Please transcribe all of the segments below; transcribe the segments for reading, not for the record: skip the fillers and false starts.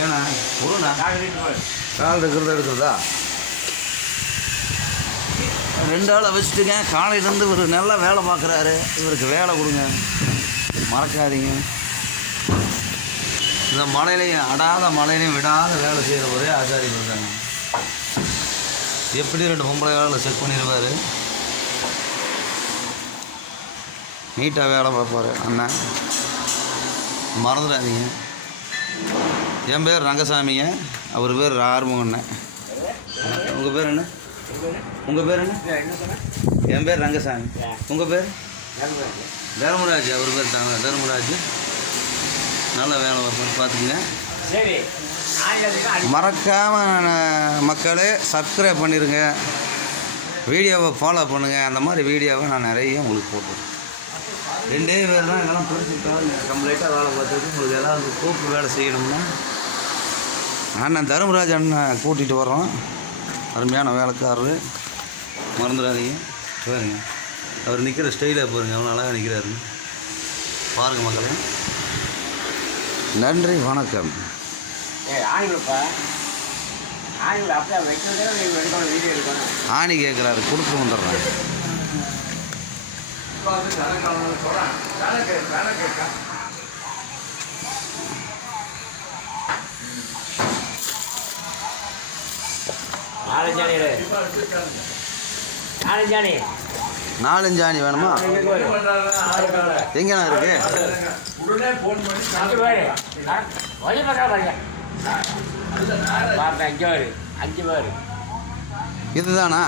ஏண்ணா பொருண்ணா கால் இருக்கிறத எடுக்கிறதா 2 ஆளை வச்சுட்டுங்க. காலையிலேருந்து ஒரு நல்லா வேலை பார்க்குறாரு. இவருக்கு வேலை கொடுங்க, மறக்காதீங்க. இந்த மழையிலையும் அடாத மழையிலையும் விடாத வேலை செய்கிற ஒரே ஆச்சாரியம் இருந்தாங்க. எப்படி 2 பொம்பளை வேலை செட் பண்ணிடுவார். நீட்டாக வேலை பார்ப்பார் அண்ணன், மறந்துடாதீங்க. என் பேர் ரங்கசாமிங்க, அவர் பேர் ஆறுமுகண்ணன். உங்கள் பேர் என்ன? உங்கள் பேர் என்ன? என் பேர் ரங்கசாமி. உங்கள் பேர்? தர்மராஜ். அவர் பேர் தர்மராஜ். நல்ல வேலை பார்ப்பேன், பார்த்துக்குங்க. மறக்காமல் மக்களே சப்ஸ்கிரைப் பண்ணிடுங்க, வீடியோவை ஃபாலோ பண்ணுங்கள். அந்த மாதிரி வீடியோவை நான் நிறைய உங்களுக்கு போட்டுருவேன். 2 பேர் தான் இதெல்லாம் பிடிச்சிருக்காங்க. கம்ப்ளீட்டாக வேலை பார்த்துட்டு உங்களுக்கு ஏதாவது கூப்பு வேலை செய்யணும்னா அண்ணன் தர்மராஜ் அண்ணன் கூட்டிகிட்டு வர்றோம். அருமையான வேலைக்காரரு, மறந்துடாதீங்க. பாருங்க அவர் நிற்கிற ஸ்டைலாக பாருங்கள், அவ்வளோ அழகாக நிற்கிறாருன்னு பாருங்கள் மக்களே. நன்றி, வணக்கம். ஆணி கேட்குறாரு, கொடுத்து வந்துடுறேன். நாலஞ்சாணி வேணுமா? எங்கண்ணா இருக்கு? இதுதானா?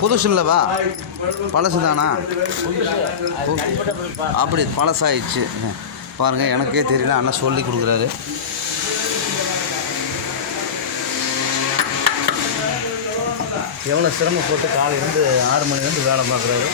புதுசு இல்லைவா? பழசு தானா? அப்படி பழசாயிடுச்சு பாருங்கள். எனக்கே தெரியல, அண்ணன் சொல்லி கொடுக்குறாரு. எவ்வளோ சிரமப்பட்டு காலையிலேருந்து 6 மணிலேருந்து வேலை பார்க்குறாரு.